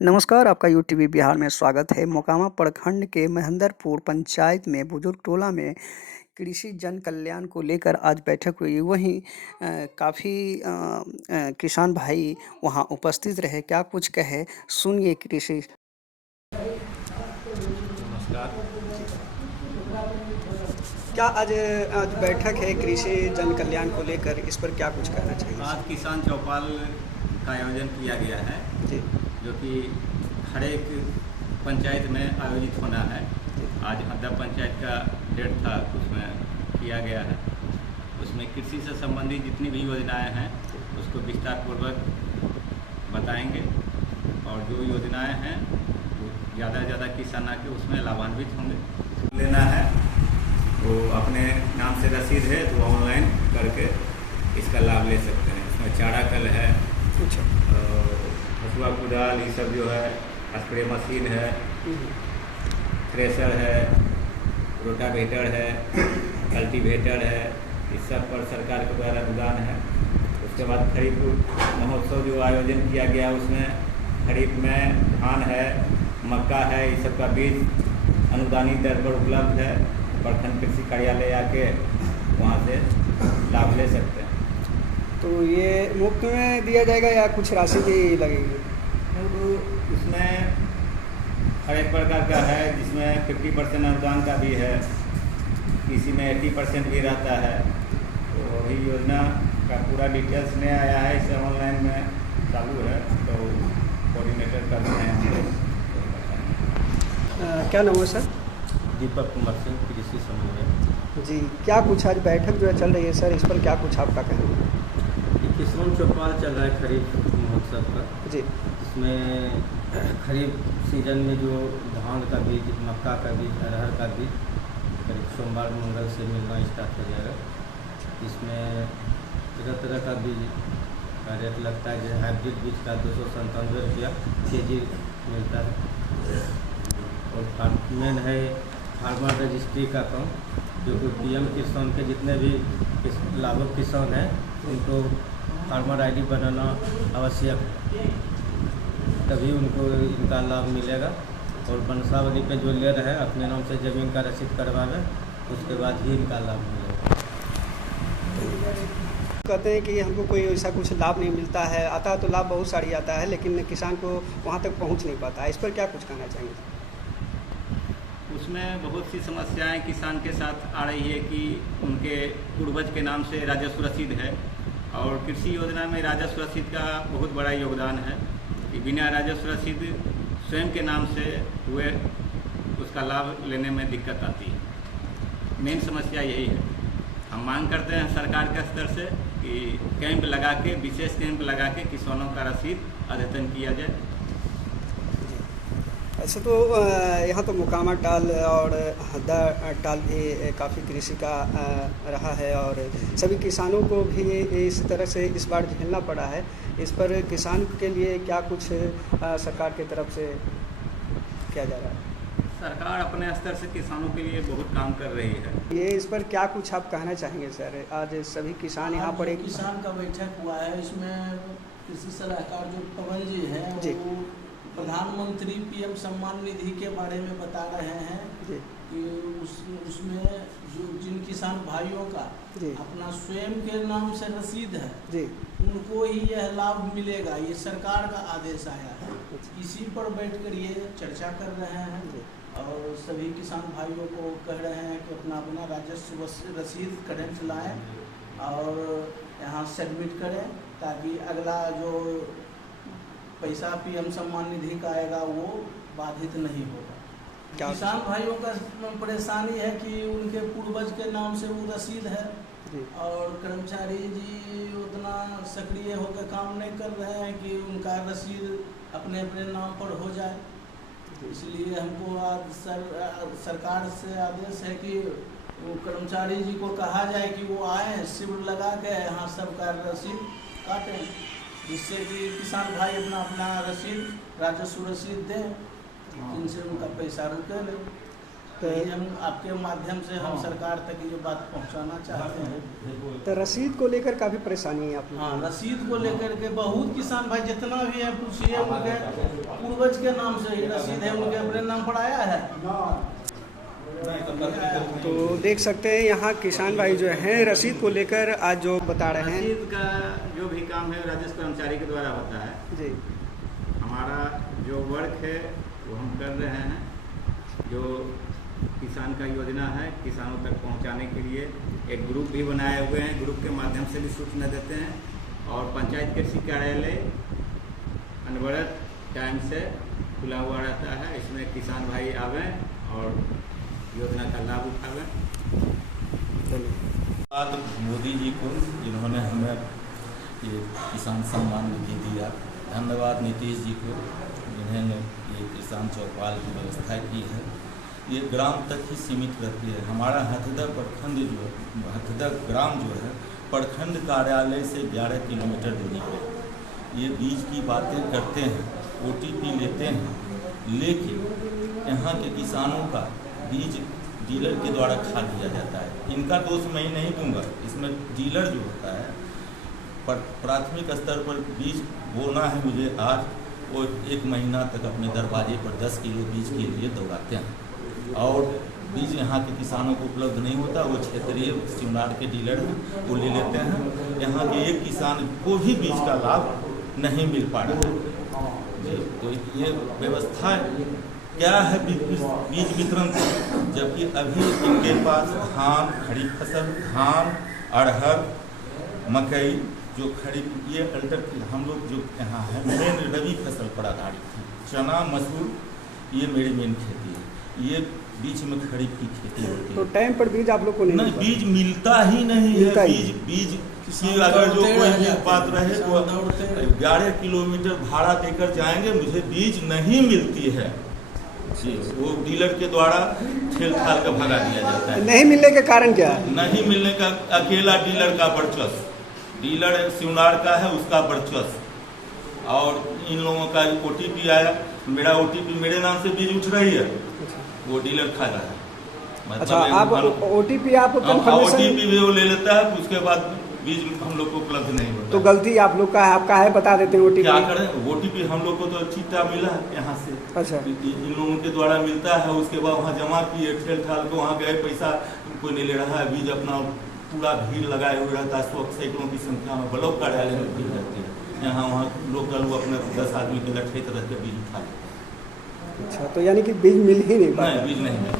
नमस्कार, आपका यूटीवी बिहार में स्वागत है। मोकामा प्रखंड के महेंद्रपुर पंचायत में बुजुर्ग टोला में कृषि जन कल्याण को लेकर आज बैठक हुई। वहीं काफ़ी किसान भाई वहां उपस्थित रहे। क्या कुछ कहे, सुनिए कृषि। नमस्कार। क्या आज आज बैठक है कृषि जन कल्याण को लेकर, इस पर क्या कुछ कहना चाहिए? आज किसान चौपाल का आयोजन किया गया है जी जो कि हर एक पंचायत में आयोजित होना है। आज हद्दा पंचायत का डेट था, उसमें किया गया है। उसमें कृषि से संबंधित जितनी भी योजनाएं हैं उसको विस्तारपूर्वक बताएंगे और जो योजनाएं हैं वो ज़्यादा से ज़्यादा किसान आके उसमें लाभान्वित होंगे। लेना है वो अपने नाम से रसीद है तो ऑनलाइन करके इसका लाभ ले सकते हैं। इसमें चारा कल है, हसुआ कुदाल, ये सब जो है, स्प्रे मशीन है, थ्रेशर है, रोटावेटर है, कल्टीवेटर है, इस सब पर सरकार के द्वारा अनुदान है। उसके बाद खरीफ महोत्सव जो आयोजन किया गया उसमें खरीफ में धान है, मक्का है, इस सब का बीज अनुदानित दर पर उपलब्ध है। प्रखंड कृषि कार्यालय आके वहाँ से लाभ ले सकते हैं। तो ये मुफ्त में दिया जाएगा या कुछ राशि भी लगेगी? तो इसमें हर एक प्रकार का है, जिसमें 50% अनुदान का भी है, किसी में 80% भी रहता है। तो अभी योजना का पूरा डिटेल्स नहीं आया है, इसे ऑनलाइन में चालू है, तो कोऑर्डिनेटर कर रहे हैं। क्या नाम है सर? दीपक कुमार सिंह, कृषि समन्वय। जी, क्या कुछ आज बैठक जो है चल रही है सर, इस पर क्या कुछ आपका कहना है? ये किसान चौपाल चल रहा है खरीफ महोत्सव का। जी इसमें खरीफ सीजन में जो धान का बीज, मक्का का बीज, अरहर का बीज करीब सोमवार मंगल से मिलना स्टार्ट हो जाएगा। इसमें तरह तरह का बीज का रेट लगता है। जैसे हाइब्रिड बीज का 297 रुपया केजी मिलता है। और मेन है फार्मर रजिस्ट्री का काम, जो कि पीएम किसान के जितने भी लाभुक किसान हैं उनको फार्मर आईडी बनाना आवश्यक है, तभी उनको इनका लाभ मिलेगा। और वंशावली पे जो ले रहे हैं अपने नाम से ज़मीन का रसीद करवावें, उसके बाद ही इनका लाभ मिलेगा। कहते हैं कि हमको कोई ऐसा कुछ लाभ नहीं मिलता है, आता है तो लाभ बहुत सारी आता है, लेकिन किसान को वहाँ तक पहुँच नहीं पाता है। इस पर क्या कुछ कहना चाहेंगे? उसमें बहुत सी समस्याएं किसान के साथ आ रही है कि उनके पूर्वज के नाम से राजस्व रसीद है, और कृषि योजना में राजस्व रसीद का बहुत बड़ा योगदान है कि बिना राजस्व रसीद स्वयं के नाम से हुए उसका लाभ लेने में दिक्कत आती है। मेन समस्या यही है। हम मांग करते हैं सरकार के स्तर से कि कैंप लगा के, विशेष कैंप लगा के किसानों का रसीद अद्यतन किया जाए। ऐसे तो यहाँ तो मोकामा टाल और हद्दा टाल भी काफ़ी कृषि का रहा है, और सभी किसानों को भी इस तरह से इस बार झेलना पड़ा है। इस पर किसान के लिए क्या कुछ सरकार की तरफ से किया जा रहा है? सरकार अपने स्तर से किसानों के लिए बहुत काम कर रही है। ये इस पर क्या कुछ आप कहना चाहेंगे सर? आज सभी किसान यहाँ पर एक किसान का बैठक हुआ है, इसमें कृषि सलाहकार जो पवन जी हैं जी वो प्रधानमंत्री पीएम सम्मान निधि के बारे में बता रहे हैं जी कि उसमें जो जिन किसान भाइयों का जी अपना स्वयं के नाम से रसीद है जी उनको ही यह लाभ मिलेगा। ये सरकार का आदेश आया है, इसी पर बैठकर ये चर्चा कर रहे हैं और सभी किसान भाइयों को कह रहे हैं कि अपना अपना राजस्व रसीद करंट लाएं और यहाँ सबमिट करें, ताकि अगला जो पैसा पीएम सम्मान निधि का आएगा वो बाधित नहीं होगा। किसान भाइयों का परेशानी है कि उनके पूर्वज के नाम से वो रसीद है और कर्मचारी जी उतना सक्रिय होकर काम नहीं कर रहे हैं कि उनका रसीद अपने अपने नाम पर हो जाए। इसलिए हमको आज सरकार से आदेश है कि वो कर्मचारी जी को कहा जाए कि वो आए, शिविर लगा के यहाँ सबका रसीद काटें, जिससे कि किसान भाई अपना अपना रसीद, राजस्व रसीद दें, जिनसे उनका पैसा रुके ले। तो यही हम आपके माध्यम से हम सरकार तक ये बात पहुंचाना चाहते हैं। तो रसीद को लेकर काफ़ी परेशानी है आप लोगों हाँ, को। रसीद को लेकर के बहुत किसान भाई जितना भी है पूछिए, उनके पूर्वज के नाम से ही रसीद है, उनके अपने नाम पर आया है। तो देख सकते हैं यहाँ किसान भाई जो हैं रसीद को लेकर आज जो बता रहे हैं। रसीद का जो भी काम है राजस्व कर्मचारी के द्वारा होता है। जी, हमारा जो वर्क है वो हम कर रहे हैं। जो किसान का योजना है किसानों तक पहुंचाने के लिए एक ग्रुप भी बनाए हुए हैं। ग्रुप के माध्यम से भी सूचना देते हैं और पंचायत कृषि कार्यालय अनवरत टाइम से खुला हुआ रहता है। इसमें किसान भाई आवें और योजना का लाभ उठावें। धन्यवाद मोदी जी को जिन्होंने हमें ये किसान सम्मान निधि दिया। धन्यवाद नीतीश जी को जिन्होंने ये किसान चौपाल की व्यवस्था की है। ये ग्राम तक ही सीमित रहती है। हमारा हथदा प्रखंड जो हथदा ग्राम जो है प्रखंड कार्यालय से 11 किलोमीटर दूरी पे। ये बीज की बातें करते हैं, OTP लेते हैं, लेकिन यहाँ के किसानों का बीज डीलर के द्वारा खा लिया जाता है। इनका दोष मैं नहीं दूंगा, इसमें डीलर जो होता है प्राथमिक स्तर पर बीज बोना है मुझे आज, वो 1 महीना तक अपने दरवाजे पर 10 किलो बीज के लिए दौड़ाते हैं और बीज यहाँ के किसानों को उपलब्ध नहीं होता। वो क्षेत्रीय सिमनार के डीलर हैं, वो ले लेते हैं। यहाँ के एक किसान को भी बीज का लाभ नहीं मिल पा रहा है जी। तो ये व्यवस्था क्या है बीज वितरण, जबकि अभी इनके पास धान, खरीफ फसल, धान, अरहर, मकई जो खरीफ, ये अल्टर हम लोग जो यहाँ है मेन रबी फसल पर आधारित है। चना, मसूर ये मेरी मेन खेती है। ये बीच में खरीफ की खेती होती है। तो टाइम पर बीज आप लोग को नहीं मिलता? बीज मिलता ही नहीं है। बीज किसी अगर जो कोई भी पात्र रहे तो 11 किलोमीटर भाड़ा देकर जाएंगे, मुझे बीज नहीं मिलती है जी। वो डीलर के द्वारा ठेल ठाल का भगा दिया जाता है। नहीं मिलने के कारण क्या है? नहीं मिलने का अकेला डीलर का वर्चस्व, डीलर शिवनार का है उसका वर्चस्व। और इन लोगों का OTP आया, मेरा OTP मेरे नाम से बीज उठ रही है, वो डीलर खा रहा है। मतलब अच्छा, आप OTP आप कंफर्मेशन OTP भी वो ले लेता है, उसके बाद बीज हम लोग को उपलब्ध नहीं होता। तो गलती आप लोग का है, आपका है, बता देते हैं OTP। क्या करें, OTP हम लोग को तो चिट्ठा मिला यहाँ से। अच्छा, इन लोगों के द्वारा मिलता है, उसके बाद वहाँ जमा किए, ठेल ठाल को वहाँ गए, पैसा कोई नहीं ले रहा है। बीज अपना पूरा भीड़ लगाए हुए रहता है, 100 सैकड़ों की संख्या में ब्लॉक कार्यालय में भीड़ रहती है। यहाँ वहाँ लोकल वो अपने 10 आदमी के लठे तरह के बीज उठा लेते हैं। अच्छा, तो यानी कि बीज मिल ही नहीं पाता? नहीं, बीज नहीं मिल